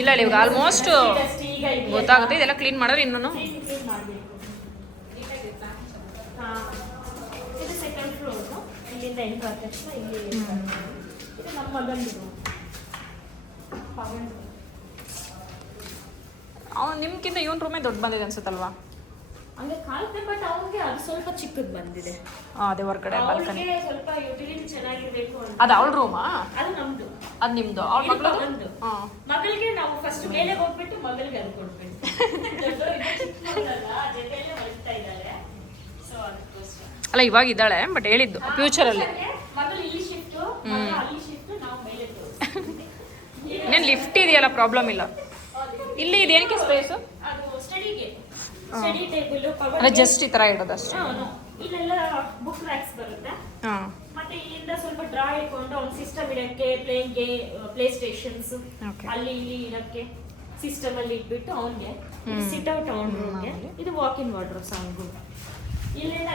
ಇಲ್ಲ ಇವಾಗ ಆಲ್ಮೋಸ್ಟ್ ಗೊತ್ತಾಗುತ್ತೆ. ಇದೆಲ್ಲ ಕ್ಲೀನ್ ಮಾಡೋರು ಇನ್ನೂ ಇದು ಸೆಕೆಂಡ್ ಫ್ಲೋರ್. ಇಲ್ಲಿಂದ ಎಂಟ್ರ್ ಆದ ತಕ್ಷಣ ಇಲ್ಲಿ ಇದು ನಮ್ಮ ಮಗಂದು. ಅವ್ನು ನಿಮ್ಗಿಂತ ಇವನ್ ರೂಮೇ ದೊಡ್ಡ ಬಂದಿದೆ ಅನ್ಸುತ್ತಲ್ವಾ? ಹಂಗೆ ಕಾಲುತ್ತೆ, ಬಟ್ ಅವ್ನಿಗೆ ಅದು ಸ್ವಲ್ಪ ಚಿಕ್ಕದು ಬಂದಿದೆ. ಅದೇ ಹೊರಗಡೆ ಬಾಲ್ಕನಿ. ಅವ್ಳಿಗೆ ಸ್ವಲ್ಪ ಯುಟಿಲಿಟಿ ಚೆನ್ನಾಗಿರ್ಬೇಕು ಅಂತ. ಅದು ಅವಳ ರೂಮಾ? ಅದು ನಮ್ದು. ಅದು ನಿಮ್ದು? ಅವಳ ಮಗಳು? ಮಗಳಿಗೆ ನಾವು ಫಸ್ಟ್ ಮೇಲೆ ಹೋಗ್ಬಿಟ್ಟು ಮಗಳಿಗೆ ಅದು ಕೊಡ್ಬೇಕು. ಜೊತೆಯಲ್ಲೇ ಹೊರಡ್ತಾ ಇದ್ದಾರೆ. ಸೊ ಅದಕ್ಕೋಸ್ಕರ ಅಲ್ಲ ಇವಾಗ ಇದ್ದಾಳೆ, ಬಟ್ ಹೇಳಿದ್ದು ಫ್ಯೂಚರ್ ಅಲ್ಲಿ ಮಗಳು ಇಲ್ಲಿ ಶಿಫ್ಟ್, ಅಲ್ಲಿ ಶಿಫ್ಟ್, ನಾವು ಮೇಲೆ ಇನ್ನೇನು ಲಿಫ್ಟ್ ಇದೆಯಲ್ಲ, ಪ್ರಾಬ್ಲಮ್ ಇಲ್ಲ. ಇಲ್ಲಿ ಇದೇನಕ್ಕೆ ಸ್ಪೇಸ್? ಅದು ಸ್ಟಡಿಗೆ, ಸ್ಟಡಿ ಟೇಬಲ್, ಅಲ್ಲ ಜಸ್ಟ್ ಈ ತರ ಇಡೋದು ಅಷ್ಟೇ. ಇಲ್ಲೆಲ್ಲ ಬುಕ್ ರ್ಯಾಕ್ಸ್ ಬರುತ್ತೆ. ಮತ್ತೆ ಇಲ್ಲಿಂದ ಸ್ವಲ್ಪ ಡ್ರಾ ಇಟ್ಕೊಂಡು ಅವ್ನ ಸಿಸ್ಟಮ್ ಇಡಕ್ಕೆ, ಪ್ಲೇ ಸ್ಟೇಷನ್ಸ್ ಅಲ್ಲಿ ಇಲ್ಲಿ ಇಡಕ್ಕೆ ಸಿಸ್ಟಮ್ ಅಲ್ಲಿ ಇಟ್ಬಿಟ್ಟು ಅವನ್ಗೆ ಸಿಟ್ ಔಟ್ ಅವನ್ ರೂಮ್ಗೆ. ಇದು ವಾಕ್ ಇನ್ ವಾರ್ಡ್ರೋಬ್ಸ್ ಅವನಿಗೂ. ಇಲ್ಲೆಲ್ಲ